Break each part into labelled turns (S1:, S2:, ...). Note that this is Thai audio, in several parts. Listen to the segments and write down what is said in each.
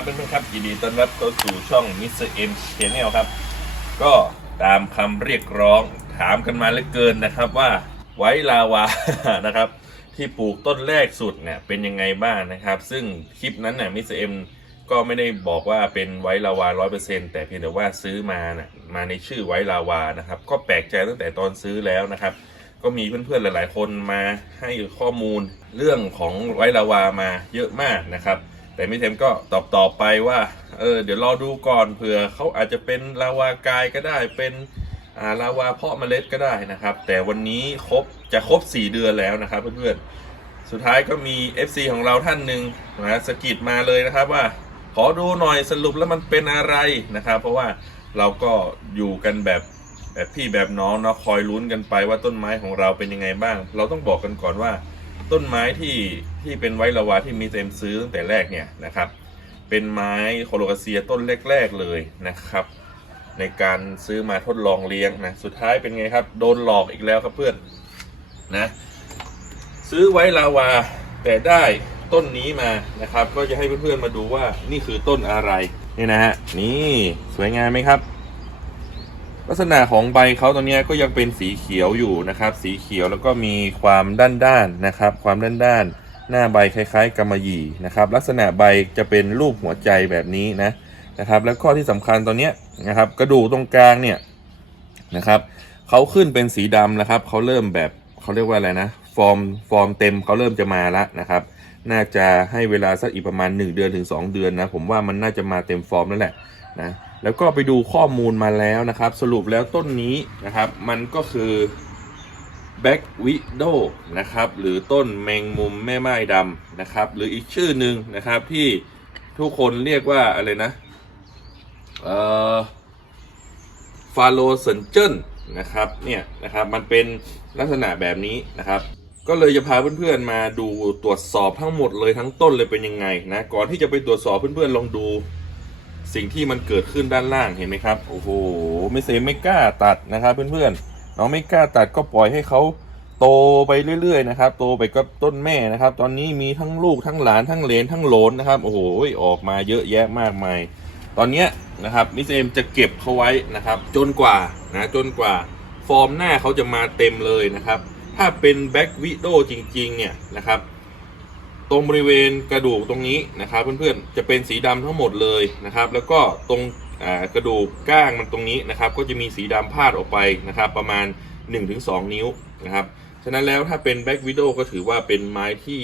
S1: ครับเพื่อนๆครับยินดีต้อนรับเข้าสู่ช่อง Mr. M Channel ครับ ก็ตามคำเรียกร้องถามกันมาเหลือเกินนะครับว่าไว้ลาวา นะครับ ที่ปลูกต้นแรกสุดเนี่ยเป็นยังไงบ้างนะครับ ซึ่งคลิปนั้นเนี่ยมิสเตอร์เอ็มก็ไม่ได้บอกว่าเป็นไว้ลาวาร้อยเปอร์เซ็นแต่เพียงแต่ว่าซื้อมาน่ะมาในชื่อไว้ลาวานะครับ ก็แปลกใจตั้งแต่ตอนซื้อแล้วนะครับ ก็มีเพื่อนๆหลาย ๆ คนมาให้ข้อมูลเรื่องของไว้ลาวามาเยอะมากนะครับ แต่มิเทมก็ตอบต่อไปว่าเออเดี๋ยวรอดูก่อนเผื่อเขาอาจจะเป็นลาวากายก็ได้เป็นาลาวาเพาะเมล็ดก็ได้นะครับ แต่วันนี้ครบจะครบ 4 เดือนแล้วนะครับเพื่อนๆสุดท้ายก็มี FC ของเราท่านหนึ่งนะสกิดมาเลยนะครับว่า ขอดูหน่อยสรุปแล้วมันเป็นอะไรนะครับ เพราะว่าเราก็อยู่กันแบบแบบพี่แบบน้องเนาะคอยลุ้นกันไปว่าต้นไม้ของเราเป็นยังไงบ้าง เราต้องบอกกันก่อนว่า ต้นไม้ที่ที่เป็นไวละวาที่มีเต็มซื้อตั้งแต่แรกเนี่ยนะครับ เป็นไม้โคโลกาเซียต้นแรกๆเลยนะครับ ในการซื้อมาทดลองเลี้ยงนะสุดท้ายเป็นไงครับ โดนหลอกอีกแล้วครับเพื่อนนะซื้อไว้ลาวาแต่ได้ต้นนี้มานะครับ ก็จะให้เพื่อนๆมาดูว่านี่คือต้นอะไรนี่นะฮะนี่สวยงามไหมครับ ลักษณะของใบเขาตอนนี้ก็ยังเป็นสีเขียวอยู่นะครับ สีเขียวแล้วก็มีความด้านด้านๆนะครับ ความด้านด้านๆหน้าใบคล้ายๆกำมะหยี่นะครับ ลักษณะใบจะเป็นรูปหัวใจแบบนี้นะนะครับ แล้วข้อที่สำคัญตอนนี้นะครับ กระดูกตรงกลางเนี่ยนะครับเขาขึ้นเป็นสีดำนะครับเขาเริ่มแบบเขาเรียกว่าอะไรนะฟอร์มฟอร์มเต็มเขาเริ่มจะมาแล้วนะครับ น่าจะให้เวลาสักอีกประมาณ 1 เดือนถึง 2 เดือนนะผมว่ามันน่าจะมาเต็มฟอร์มแล้วแหละนะ แล้วก็ไปดูข้อมูลมาแล้วนะครับ สรุปแล้วต้นนี้นะครับ มันก็คือ Back Widow นะครับ หรือต้นแมงมุมแม่ไม้ดำนะครับ หรืออีกชื่อหนึ่งนะครับที่ทุกคนเรียกว่าอะไรนะเอ่อฟาโลเซนเจนนะครับเนี่ยนะครับมันเป็นลักษณะแบบนี้นะครับก็เลยจะพาเพื่อนๆมาดูตรวจสอบทั้งหมดเลยทั้งต้นเลยเป็นยังไงนะก่อนที่จะไปตรวจสอบเพื่อนๆลองดู สิ่งที่มันเกิดขึ้นด้านล่างเห็นไหมครับ โอ้โหไม่เซไม่กล้าตัดนะครับ เพื่อนๆน้องไม่กล้าตัดก็ปล่อยให้เขาโตไปเรื่อยๆนะครับโตไปกับต้นแม่นะครับ ตอนนี้มีทั้งลูกทั้งหลานทั้งเลนทั้งโหลนนะครับโอ้โหออกมาเยอะแยะมากมาย ตอนเนี้ยนะครับมิสเอมจะเก็บเขาไว้นะครับ จนกว่านะจนกว่าฟอร์มหน้าเขาจะมาเต็มเลยนะครับ ถ้าเป็นแบ็กวิโดจริงๆเนี่ยนะครับ ตรงบริเวณกระดูกตรงนี้นะครับเพื่อนๆจะเป็นสีดำทั้งหมดเลยนะครับ แล้วก็ตรงกระดูกก้างมันตรงนี้นะครับ ก็จะมีสีดำพาดออกไปนะครับ ประมาณ 1-2 นิ้วนะครับฉะนั้นแล้วถ้าเป็นแบ็กวิดโก็ถือว่าเป็นไม้ที่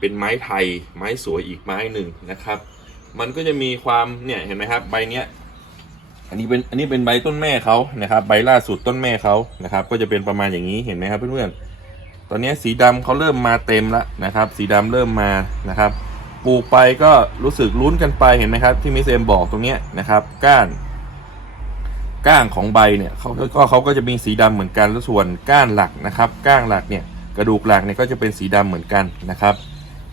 S1: เป็นไม้ไทย ไม้สวยอีกไม้หนึ่งนะครับ มันก็จะมีความเนี่ยเห็นไหมครับใบเนี้ยอันนี้เป็นอันนี้เป็นใบต้นแม่เขานะครับ ใบล่าสุดต้นแม่เขานะครับ ก็จะเป็นประมาณอย่างนี้เห็นไหมครับเพื่อนๆ ตอนนี้สีดำเขาเริ่มมาเต็มแล้วนะครับ สีดำเริ่มมานะครับปลูกไปก็รู้สึกลุ้นกันไปเห็นไหมครับ ที่มิสเอมบอกตรงนี้นะครับก้าน ก้างของใบเนี่ยเขาก็เขาก็จะมีสีดำเหมือนกันแล้วส่วนก้านหลักนะครับ ก้างหลักเนี่ยกระดูกหลักเนี่ยก็จะเป็นสีดำเหมือนกันนะครับ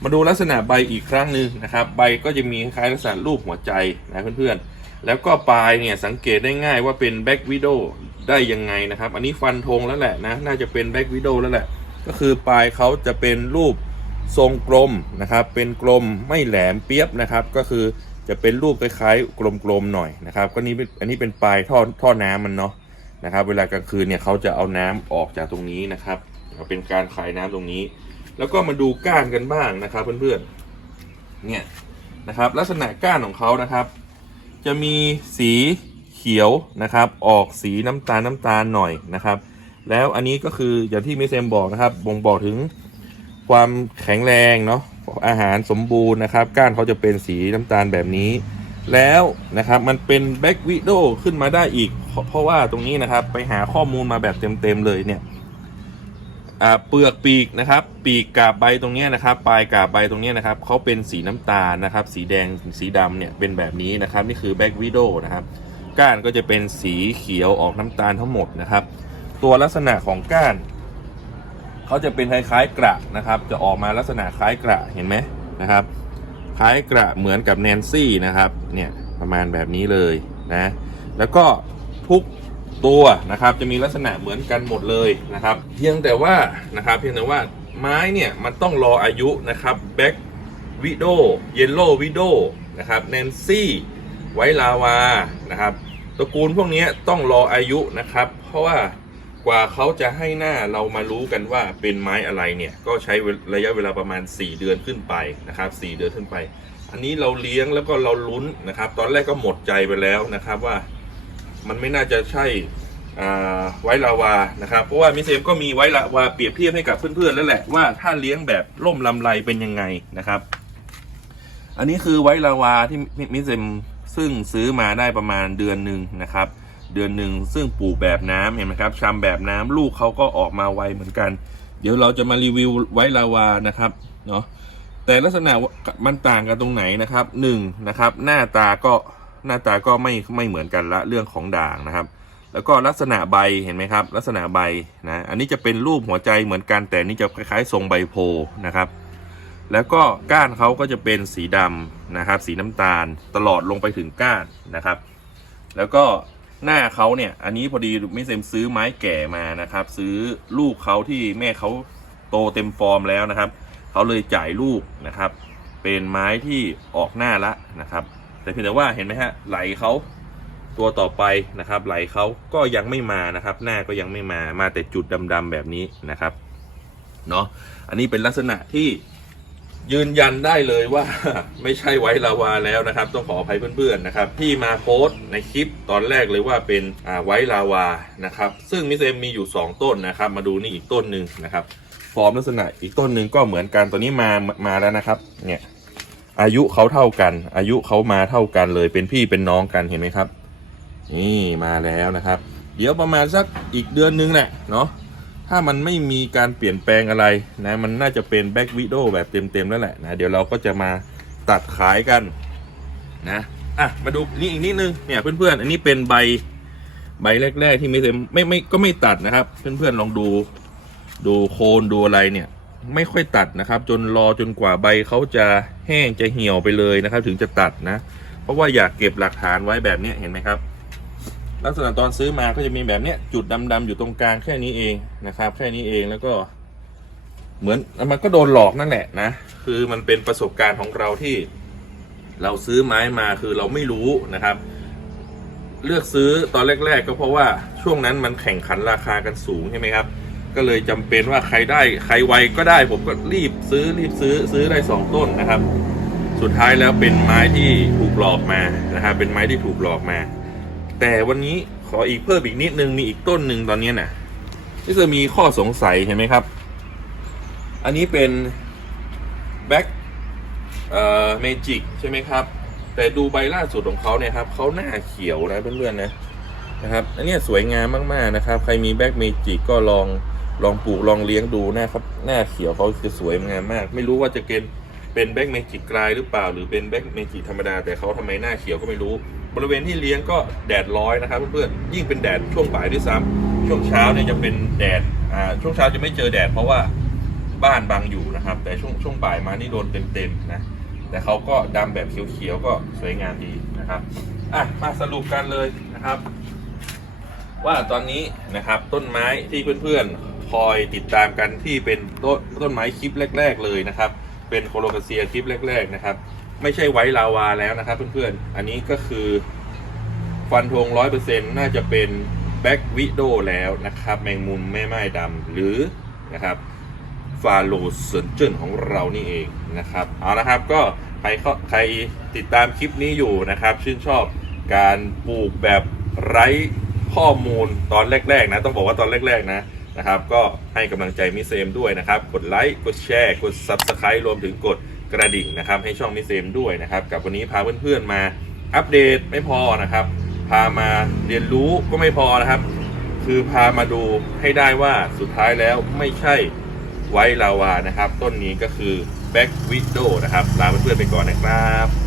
S1: มาดูลักษณะใบอีกครั้งหนึ่งนะครับ ใบก็จะมีคล้ายลักษณะรูปหัวใจนะเพื่อนๆแล้วก็ปลายเนี่ยสังเกตได้ง่ายว่าเป็นแบ็กวิดโดได้ยังไงนะครับ อันนี้ฟันธงแล้วแหละนะน่าจะเป็นแบ็กวิดโดแล้วแหละ ก็คือปลายเขาจะเป็นรูปทรงกลมนะครับ เป็นกลมไม่แหลมเปียบนะครับ ก็คือจะเป็นรูปคล้ายๆกลมๆหน่อยนะครับ ก็นี้เป็นอันนี้เป็นปลายท่อท่อน้ำมันเนาะนะครับ เวลากลางคืนเนี่ยเขาจะเอาน้ำออกจากตรงนี้นะครับเป็นการคายน้ำตรงนี้ แล้วก็มาดูก้านกันบ้างนะครับ เพื่อนๆ เนี่ยนะครับ ลักษณะก้านของเขานะครับ จะมีสีเขียวนะครับ ออกสีน้ำตาลน้ำตาลหน่อยนะครับ แล้วอันนี้ก็คืออย่างที่มิเซมบอกนะครับ บ่งบอกถึงความแข็งแรงเนาะอาหารสมบูรณ์นะครับ ก้านเขาจะเป็นสีน้ำตาลแบบนี้ แล้วนะครับมันเป็นแบ็กวิโดขึ้นมาได้อีก เพราะว่าตรงนี้นะครับไปหาข้อมูลมาแบบเต็มๆเลยเนี่ยเปลือกปีกนะครับ ปีกกาบใบตรงเนี้ยนะครับ ปลายกาบใบตรงเนี้ยนะครับเขาเป็นสีน้ำตาลนะครับ สีแดงสีดำเนี่ยเป็นแบบนี้นะครับ นี่คือแบ็กวิดโดนะครับ ก้านก็จะเป็นสีเขียวออกน้ำตาลทั้งหมดนะครับ ตัวลักษณะของก้านเขาจะเป็นคล้ายๆกระนะครับ จะออกมาลักษณะคล้ายกระเห็นไหมนะครับ คล้ายกระเหมือนกับแนนซี่นะครับเนี่ยประมาณแบบนี้เลยนะแล้วก็ทุกตัวนะครับจะมีลักษณะเหมือนกันหมดเลยนะครับ เพียงแต่ว่านะครับเพียงแต่ว่าไม้เนี่ยมันต้องรออายุนะครับแบ็กวิโดเยลโล่วิโดนะครับแนนซี่ไวลาวานะครับตระกูลพวกนี้ต้องรออายุนะครับ เพราะว่า กว่าเขาจะให้หน้าเรามารู้กันว่าเป็นไม้อะไรเนี่ย ก็ใช้ระยะเวลาประมาณ 4 เดือนขึ้นไปนะครับ4เดือนขึ้นไป อันนี้เราเลี้ยงแล้วก็เราลุ้นนะครับ ตอนแรกก็หมดใจไปแล้วนะครับว่ามันไม่น่าจะใช่ไว้ลาวานะครับ เพราะว่ามิเซมก็มีไว้ลาวาเปรียบเทียบให้กับเพื่อนๆแล้วแหละว่าถ้าเลี้ยงแบบล่มลำไรเป็นยังไงนะครับ อันนี้คือไว้ลาวาที่มิเซมซึ่งซื้อมาได้ประมาณเดือนหนึ่งนะครับ เดือนหนึ่งซึ่งปลูกแบบน้ำเห็นไหมครับชำแบบน้ำลูกเขาก็ออกมาไวเหมือนกัน เดี๋ยวเราจะมารีวิวไว้ลาวานะครับเนาะแต่ลักษณะมันต่างกันตรงไหนนะครับหนึ่งนะครับ หน้าตาก็หน้าตาก็ไม่ไม่เหมือนกันละเรื่องของด่างนะครับ แล้วก็ลักษณะใบเห็นไหมครับ ลักษณะใบนะอันนี้จะเป็นรูปหัวใจเหมือนกัน แต่นี่จะคล้ายๆ ทรงใบโพนะครับแล้วก็ก้านเขาก็จะเป็นสีดำนะครับ สีน้ำตาลตลอดลงไปถึงก้านนะครับ แล้วก็ หน้าเขาเนี่ย อันนี้พอดีมิเซมซื้อไม้แก่มานะครับ ซื้อลูกเขาที่แม่เขาโตเต็มฟอร์มแล้วนะครับเขาเลยจ่ายลูกนะครับ เป็นไม้ที่ออกหน้าละนะครับ แต่เพียงแต่ว่าเห็นไหมฮะไหลเขาตัวต่อไปนะครับ ไหลเขาก็ยังไม่มานะครับ หน้าก็ยังไม่มามาแต่จุดดำๆแบบนี้นะครับเนาะอันนี้เป็นลักษณะที่ ยืนยันได้เลยว่าไม่ใช่ไว้ลาวาแล้วนะครับ ต้องขออภัยเพื่อนๆนะครับ ที่มาโพสต์ในคลิปตอนแรกเลยว่าเป็นอ่าไว้ลาวานะครับ ซึ่งมิสเอมมีอยู่ 2 ต้นนะครับ มาดูนี่อีกต้นหนึ่งนะครับฟอร์มลักษณะอีกต้นหนึ่งก็เหมือนกันตัวนี้มามาแล้วนะครับเนี่ยอายุเขาเท่ากัน อายุเขามาเท่ากันเลยเป็นพี่เป็นน้องกันเห็นไหมครับ นี่มาแล้วนะครับ เดี๋ยวประมาณสักอีกเดือนนึงแหละเนาะ ถ้ามันไม่มีการเปลี่ยนแปลงอะไรนะมันน่าจะเป็นแบ็กวิดโอแบบเต็มๆแล้วแหละนะเดี๋ยวเราก็จะมาตัดขายกันนะอะมาดูนี่อีกนิดนึงเนี่ยเพื่อนๆอันนี้เป็นใบใบแรก ๆ ที่ไม่เต็มไม่ไม่ก็ไม่ตัดนะครับ เพื่อนๆลองดูดูโคนดูอะไรเนี่ย ไม่ค่อยตัดนะครับ จนรอจนกว่าใบเขาจะแห้งจะเหี่ยวไปเลยนะครับ ถึงจะตัดนะ เพราะว่าอยากเก็บหลักฐานไว้แบบนี้เห็นไหมครับ ลักษณะตอนซื้อมาก็จะมีแบบเนี้ยจุดดำๆอยู่ตรงกลางแค่นี้เองนะครับ แค่นี้เองแล้วก็ เหมือนมันก็โดนหลอกนั่นแหละนะคือมันเป็นประสบการณ์ของเราที่ เราซื้อไม้มาคือเราไม่รู้นะครับ เลือกซื้อตอนแรก ๆ ก็เพราะว่าช่วงนั้นมันแข่งขันราคากันสูงใช่ไหมครับ ก็เลยจำเป็นว่าใครได้ใครไวก็ได้ผมก็รีบซื้อรีบซื้อซื้อได้สองต้นนะครับ สุดท้ายแล้วเป็นไม้ที่ถูกหลอกมานะครับ เป็นไม้ที่ถูกหลอกมา แต่วันนี้ขออีกเพิ่มอีกนิดนึงมีอีกต้นหนึ่งตอนนี้นะที่จะมีข้อสงสัยเห็นไหมครับ อันนี้เป็นแบ็กเอ่อเมจิกใช่ไหมครับ แต่ดูใบล่าสุดของเขาเนี่ยครับเขาหน้าเขียวนะเพื่อนๆนะนะครับ อันนี้สวยงามมากๆนะครับ ใครมีแบ็กเมจิกก็ลองลองปลูกลองเลี้ยงดูนะครับหน้าเขียวเขาจะสวยงามมาก ไม่รู้ว่าจะเป็นเป็นแบ็กเมจิกกลายหรือเปล่า หรือเป็นแบ็กเมจิกธรรมดา แต่เขาทำไมหน้าเขียวก็ไม่รู้ บริเวณที่เลี้ยงก็แดดร้อยนะครับเพื่อนๆยิ่งเป็นแดดช่วงบ่ายด้วยซ้ำช่วงเช้าเนี่ยจะเป็นแดดอ่าช่วงเช้าจะไม่เจอแดดเพราะว่าบ้านบังอยู่นะครับ แต่ช่วงช่วงบ่ายมานี่โดนเต็มๆนะแต่เขาก็ดำแบบเขียวๆก็สวยงามดีนะครับอะมาสรุปกันเลยนะครับ ว่าตอนนี้นะครับต้นไม้ที่เพื่อนๆคอยติดตามกันที่เป็นต้นต้นไม้คลิปแรก ๆ เลยนะครับ เป็นโคโลกาเซียคลิปแรก ๆ นะครับ ไม่ใช่ไว้ลาวาแล้วนะครับเพื่อนๆ อันนี้ก็คือฟันธงร้อยเปอร์เซ็นต์น่าจะเป็นแบ็กวิโดแล้วนะครับ แมงมุมแม่ไม้ดำหรือนะครับฟาโลเซนเจนของเรานี่เองนะครับ เอาละครับก็ใครใครติดตามคลิปนี้อยู่นะครับ ชื่นชอบการปลูกแบบไร้ข้อมูลตอนแรก ๆ นะ ต้องบอกว่าตอนแรก ๆ นะนะครับ ก็ให้กำลังใจมิเซมด้วยนะครับ กดไลค์กดแชร์ กด Subscribe รวมถึงกด กระดิ่งนะครับให้ช่องมิเซมด้วยนะครับ กับวันนี้พาเพื่อนๆมาอัปเดตไม่พอนะครับ พามาเรียนรู้ก็ไม่พอนะครับ คือพามาดูให้ได้ว่าสุดท้ายแล้วไม่ใช่ไวท์ลาวานะครับ ต้นนี้ก็คือแบ็กวิดโดนะครับลาเพื่อนๆไปก่อนนะครับ